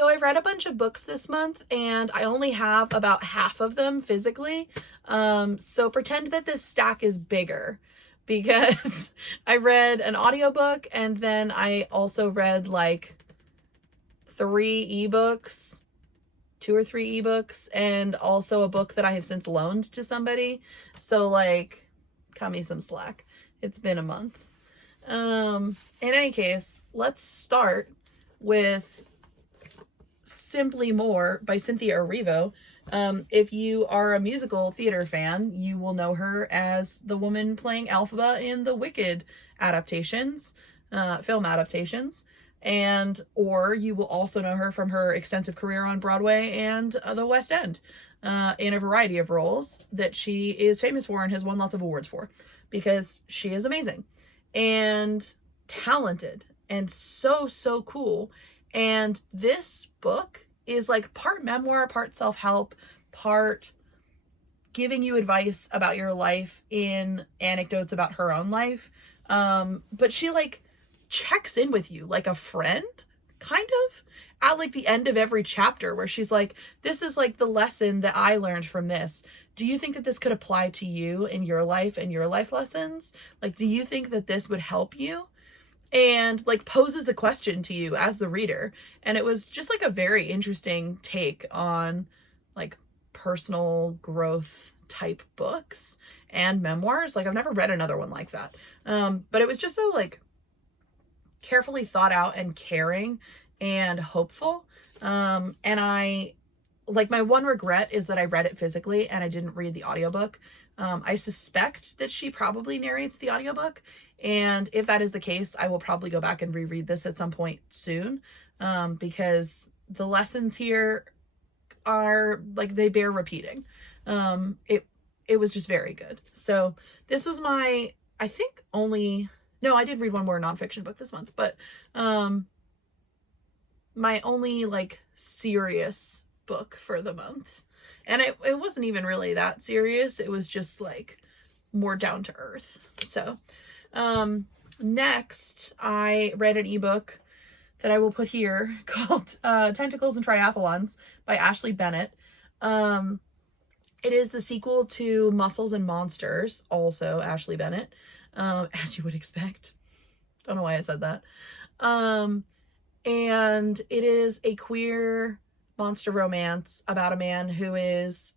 So I read a bunch of books this month and I only have about half of them physically. So pretend that this stack is bigger because I read an audiobook and then I also read like 2 or 3 ebooks, and also a book that I have since loaned to somebody. So like, cut me some slack. It's been a month. In any case, let's start with Simply More by Cynthia Erivo. If you are a musical theater fan, you will know her as the woman playing Elphaba in the Wicked adaptations, film adaptations, or you will also know her from her extensive career on Broadway and the West End, in a variety of roles that she is famous for and has won lots of awards for, because she is amazing and talented and so cool. And this book is like part memoir, part self-help, part giving you advice about your life in anecdotes about her own life. But she like checks in with you like a friend, kind of, at like the end of every chapter, where she's like, this is like the lesson that I learned from this. Do you think that this could apply to you in your life and your life lessons? Like, do you think that this would help you? And like poses the question to you as the reader. And it was just like a very interesting take on like personal growth type books and memoirs. Like, I've never read another one like that. But it was just so like carefully thought out and caring and hopeful. And I like, my one regret is that I read it physically and I didn't read the audiobook. I suspect that she probably narrates the audiobook. And if that is the case, I will probably go back and reread this at some point soon, because the lessons here are like, they bear repeating. It was just very good. So this was my, I think I did read one more nonfiction book this month, but my only like serious book for the month. And it wasn't even really that serious. It was just like more down to earth. So next I read an ebook that I will put here called Tentacles and Triathlons by Ashley Bennett. It is the sequel to Muscles and Monsters, also Ashley Bennett, as you would expect. Don't know why I said that. And it is a queer monster romance about a man who is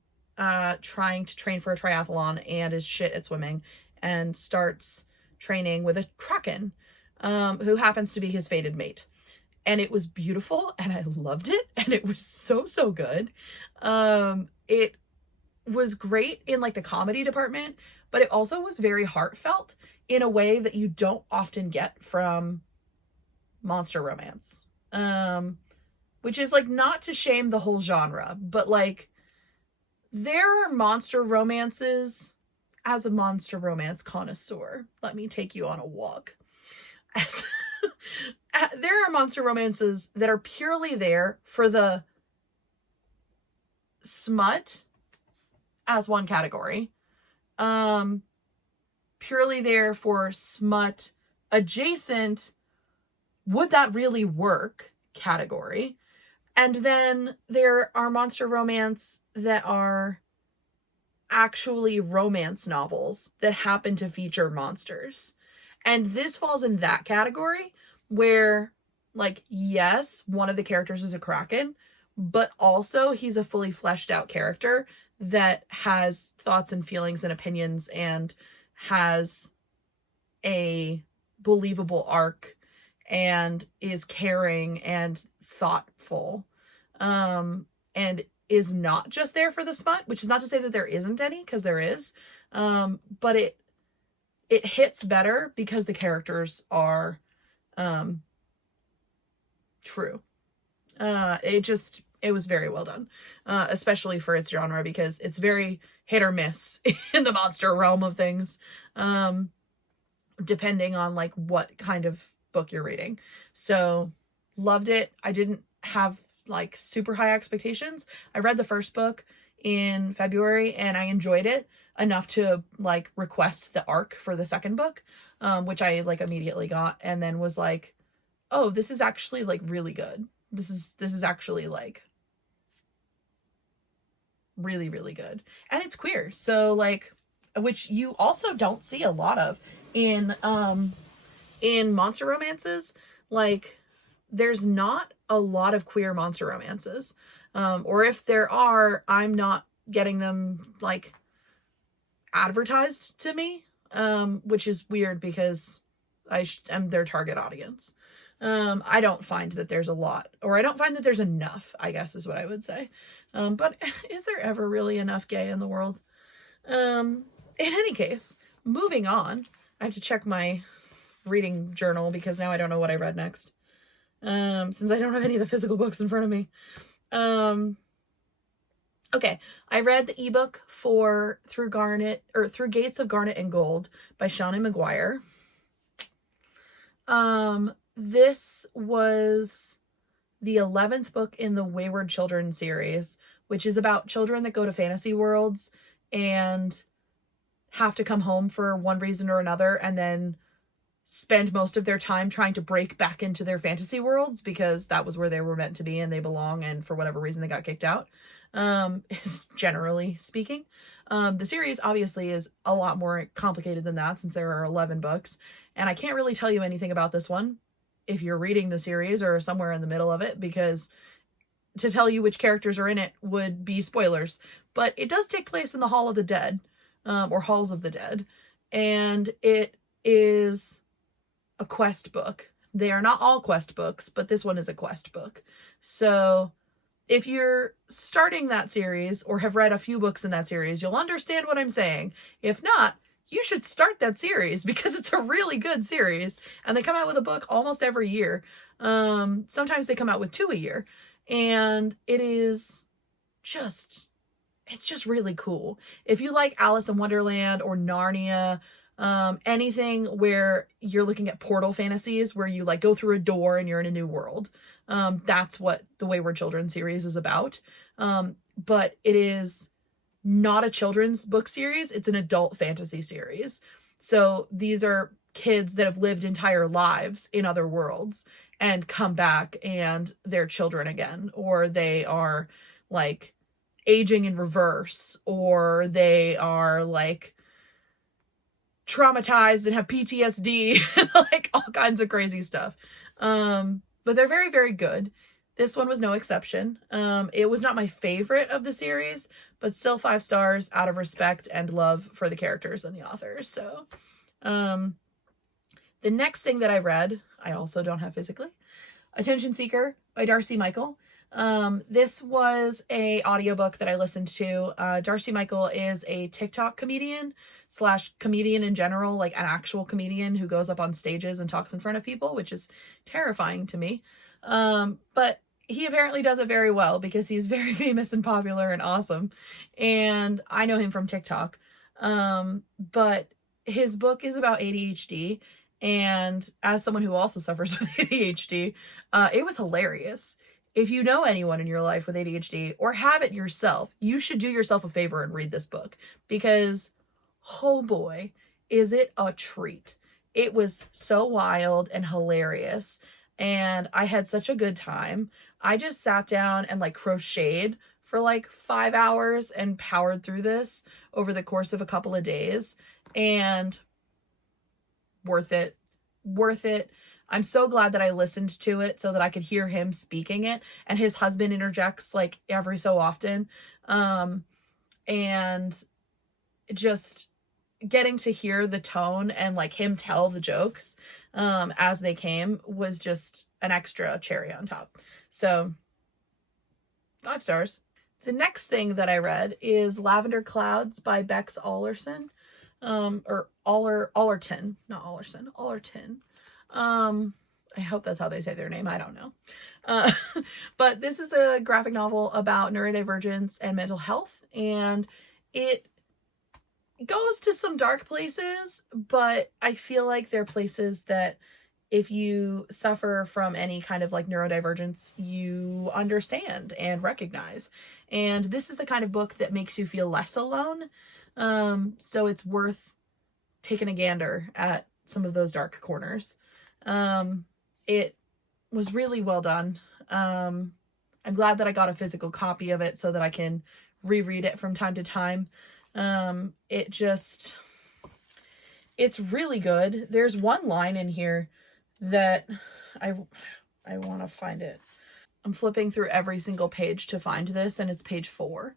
trying to train for a triathlon and is shit at swimming, and starts training with a kraken, who happens to be his fated mate. And it was beautiful and I loved it, and it was so good. It was great in like the comedy department, but it also was very heartfelt in a way that you don't often get from monster romance. Which is like not to shame the whole genre, but like, there are monster romances. As a monster romance connoisseur, let me take you on a walk. There are monster romances that are purely there for the smut as one category. Purely there for smut adjacent, would that really work category. And then there are monster romance that are actually romance novels that happen to feature monsters. And this falls in that category where, like, yes, one of the characters is a kraken, but also he's a fully fleshed out character that has thoughts and feelings and opinions and has a believable arc and is caring and thoughtful, and is not just there for the smut, which is not to say that there isn't any, because there is, but it hits better because the characters are true. It was very well done, especially for its genre, because it's very hit or miss in the monster realm of things, depending on like what kind of book you're reading. So loved it. I didn't have like super high expectations. I read the first book in February and I enjoyed it enough to like request the arc for the second book, which I like immediately got, and then was like, oh, this is actually like really good. this is actually like really, really good. And it's queer. So like, which you also don't see a lot of in monster romances. Like, there's not a lot of queer monster romances. Or if there are, I'm not getting them like advertised to me, which is weird because I am their target audience. I don't find that there's a lot, or I don't find that there's enough, I guess is what I would say. But is there ever really enough gay in the world? In any case, moving on, I have to check my reading journal because now I don't know what I read next. Since I don't have any of the physical books in front of me. Okay, I read the ebook for Through Gates of Garnet and Gold by Seanan McGuire. This was the 11th book in the Wayward Children series, which is about children that go to fantasy worlds and have to come home for one reason or another, and then spend most of their time trying to break back into their fantasy worlds because that was where they were meant to be and they belong, and for whatever reason they got kicked out. Generally speaking. The series obviously is a lot more complicated than that since there are 11 books, and I can't really tell you anything about this one if you're reading the series or somewhere in the middle of it, because to tell you which characters are in it would be spoilers. But it does take place in the Hall of the Dead, or Halls of the Dead, and it is a quest book. They are not all quest books, but this one is a quest book. So if you're starting that series or have read a few books in that series, you'll understand what I'm saying. If not, you should start that series because it's a really good series, and they come out with a book almost every year. Sometimes they come out with 2 a year, and it's just really cool. If you like Alice in Wonderland or Narnia, anything where you're looking at portal fantasies where you like go through a door and you're in a new world, that's what the Wayward Children series is about. But it is not a children's book series, it's an adult fantasy series. So these are kids that have lived entire lives in other worlds and come back and they're children again, or they are like aging in reverse, or they are like traumatized and have PTSD, like all kinds of crazy stuff. But they're very, very good. This one was no exception. It was not my favorite of the series, but still 5 stars out of respect and love for the characters and the authors. So, the next thing that I read, I also don't have physically, Attention Seeker by Darcy Michael. This was a audiobook that I listened to. Darcy Michael is a TikTok comedian / comedian in general, like an actual comedian who goes up on stages and talks in front of people, which is terrifying to me. But he apparently does it very well because he's very famous and popular and awesome. And I know him from TikTok. But his book is about ADHD. And as someone who also suffers with ADHD, it was hilarious. If you know anyone in your life with ADHD or have it yourself, you should do yourself a favor and read this book, because oh boy, is it a treat. It was so wild and hilarious, and I had such a good time. I just sat down and like crocheted for like 5 hours and powered through this over the course of a couple of days, and worth it. I'm so glad that I listened to it so that I could hear him speaking it, and his husband interjects like every so often. And just getting to hear the tone and like him tell the jokes as they came was just an extra cherry on top. So 5 stars. The next thing that I read is Lavender Clouds by Bex Allerson. Or Allerton, not Allerson, Allerton. I hope that's how they say their name. I don't know. But this is a graphic novel about neurodivergence and mental health, and it goes to some dark places, but I feel like they're places that if you suffer from any kind of like neurodivergence, you understand and recognize. And this is the kind of book that makes you feel less alone. So it's worth taking a gander at some of those dark corners. It was really well done. I'm glad that I got a physical copy of it so that I can reread it from time to time. It's really good. There's one line in here that I want to find it. I'm flipping through every single page to find this, and it's page 4.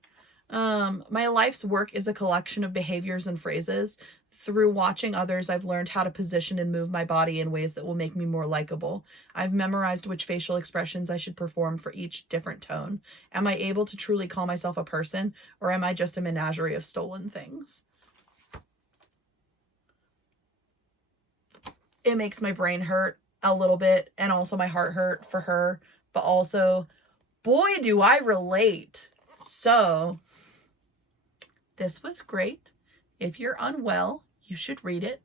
My life's work is a collection of behaviors and phrases. Through watching others, I've learned how to position and move my body in ways that will make me more likable. I've memorized which facial expressions I should perform for each different tone. Am I able to truly call myself a person, or am I just a menagerie of stolen things? It makes my brain hurt a little bit, and also my heart hurt for her, but also, boy, do I relate. So, this was great. If you're unwell, you should read it.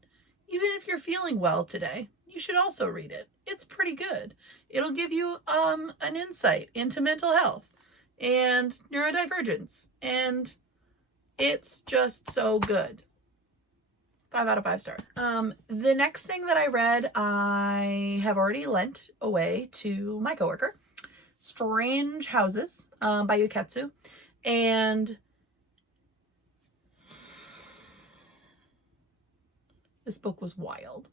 Even if you're feeling well today, you should also read it. It's pretty good. It'll give you an insight into mental health and neurodivergence, and it's just so good. 5 out of 5 stars. The next thing that I read, I have already lent away to my coworker. Strange Houses by Yuketsu. And this book was wild.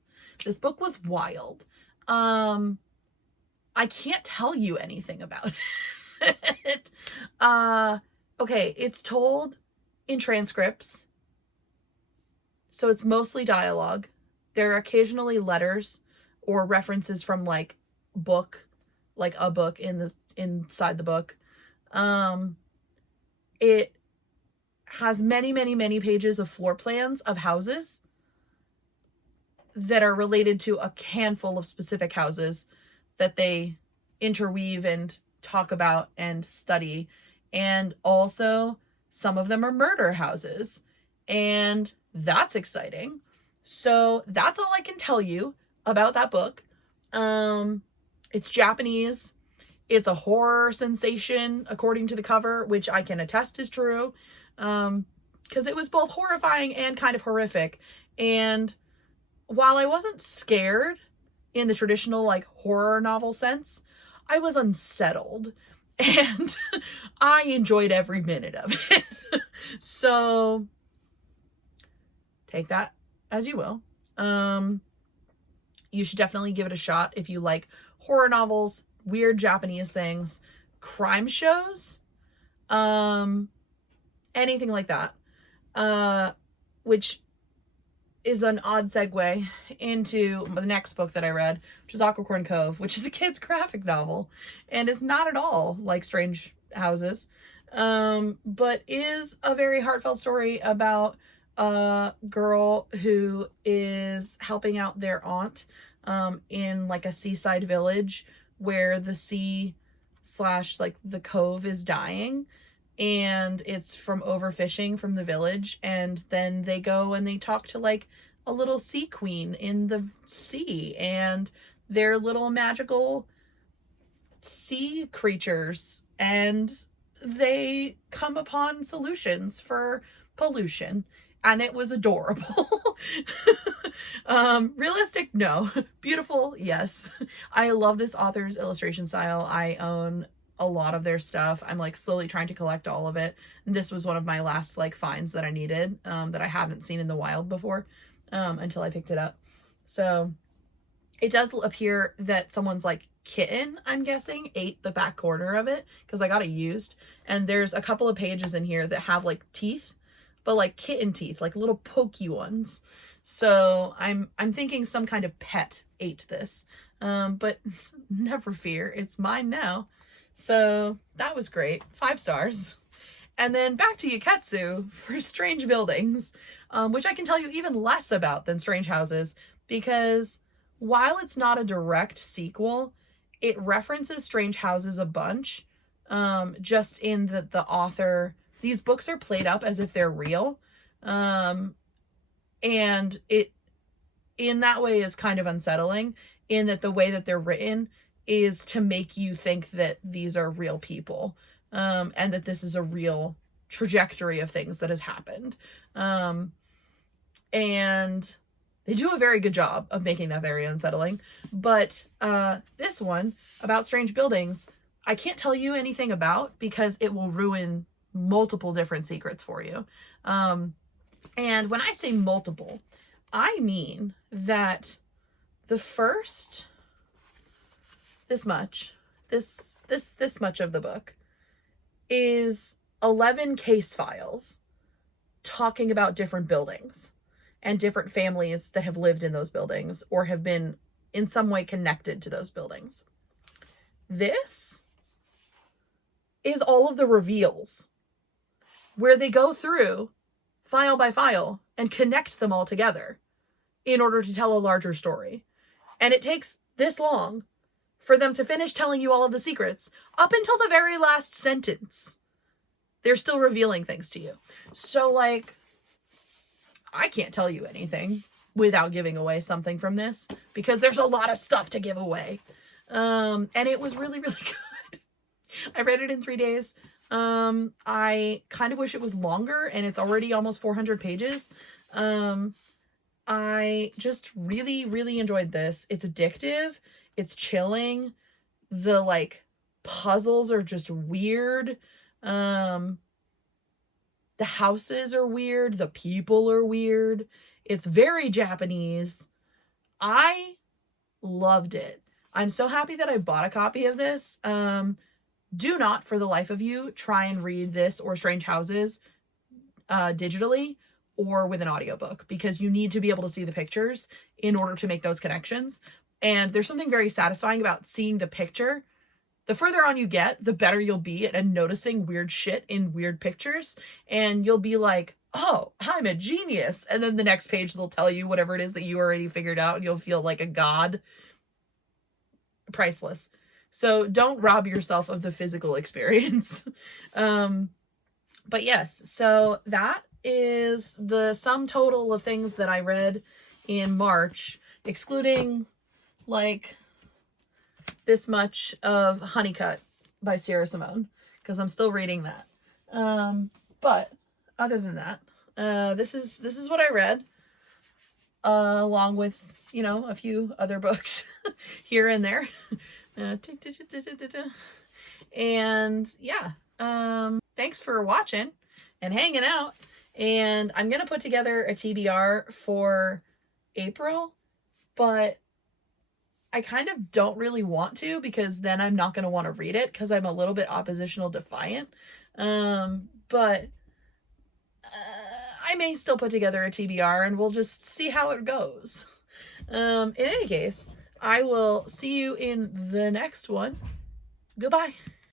I can't tell you anything about it. Okay, it's told in transcripts. So it's mostly dialogue. There are occasionally letters or references from like a book inside the book. It has many, many, many pages of floor plans of houses that are related to a handful of specific houses that they interweave and talk about and study. And also some of them are murder houses, and that's exciting. So that's all I can tell you about that book. It's Japanese. It's a horror sensation, according to the cover, which I can attest is true. Because it was both horrifying and kind of horrific. And while I wasn't scared in the traditional like horror novel sense, I was unsettled. And I enjoyed every minute of it. So take that as you will. You should definitely give it a shot if you like horror novels, weird Japanese things, crime shows, anything like that. Which is an odd segue into the next book that I read, which is Aquacorn Cove, which is a kid's graphic novel and is not at all like Strange Houses, but is a very heartfelt story about a girl who is helping out their aunt in like a seaside village where the sea / like the cove is dying, and it's from overfishing from the village. And then they go and they talk to like a little sea queen in the sea, and they're little magical sea creatures, and they come upon solutions for pollution. And it was adorable. Realistic? No. Beautiful? Yes. I love this author's illustration style. I own a lot of their stuff. I'm like slowly trying to collect all of it. And this was one of my last like finds that I needed, that I hadn't seen in the wild before, until I picked it up. So it does appear that someone's like kitten, I'm guessing, ate the back corner of it, because I got it used. And there's a couple of pages in here that have like teeth, but like kitten teeth, like little pokey ones. So I'm thinking some kind of pet ate this. But never fear, it's mine now. So that was great. 5 stars. And then back to Yuketsu for Strange Buildings, which I can tell you even less about than Strange Houses, because while it's not a direct sequel, it references Strange Houses a bunch. Just in the author, these books are played up as if they're real. And it, in that way, is kind of unsettling, in that the way that they're written is to make you think that these are real people, and that this is a real trajectory of things that has happened. And they do a very good job of making that very unsettling. But this one about Strange Buildings I can't tell you anything about because it will ruin multiple different secrets for you. And when I say multiple, I mean that the first, this much of the book is 11 case files talking about different buildings and different families that have lived in those buildings or have been in some way connected to those buildings. This is all of the reveals where they go through file by file and connect them all together in order to tell a larger story. And it takes this long for them to finish telling you all of the secrets up until the very last sentence. They're still revealing things to you. So, like, I can't tell you anything without giving away something from this because there's a lot of stuff to give away. And it was really, really good. I read it in 3 days. I kind of wish it was longer, and it's already almost 400 pages. I just really, really enjoyed this. It's addictive. It's chilling. The, like, puzzles are just weird. The houses are weird. The people are weird. It's very Japanese. I loved it. I'm so happy that I bought a copy of this. Do not, for the life of you, try and read this or Strange Houses digitally or with an audiobook, because you need to be able to see the pictures in order to make those connections. And there's something very satisfying about seeing the picture. The further on you get, the better you'll be at noticing weird shit in weird pictures. And you'll be like, oh, I'm a genius. And then the next page they'll tell you whatever it is that you already figured out, and you'll feel like a god. Priceless. So don't rob yourself of the physical experience. But yes, so that is the sum total of things that I read in March, excluding like this much of Honeycut by Sierra Simone, because I'm still reading that. But other than that, this is what I read, along with, you know, a few other books here and there. And yeah, thanks for watching and hanging out. And I'm gonna put together a TBR for April, but I kind of don't really want to, because then I'm not gonna want to read it because I'm a little bit oppositional defiant. But I may still put together a TBR and we'll just see how it goes. In any case, I will see you in the next one. Goodbye.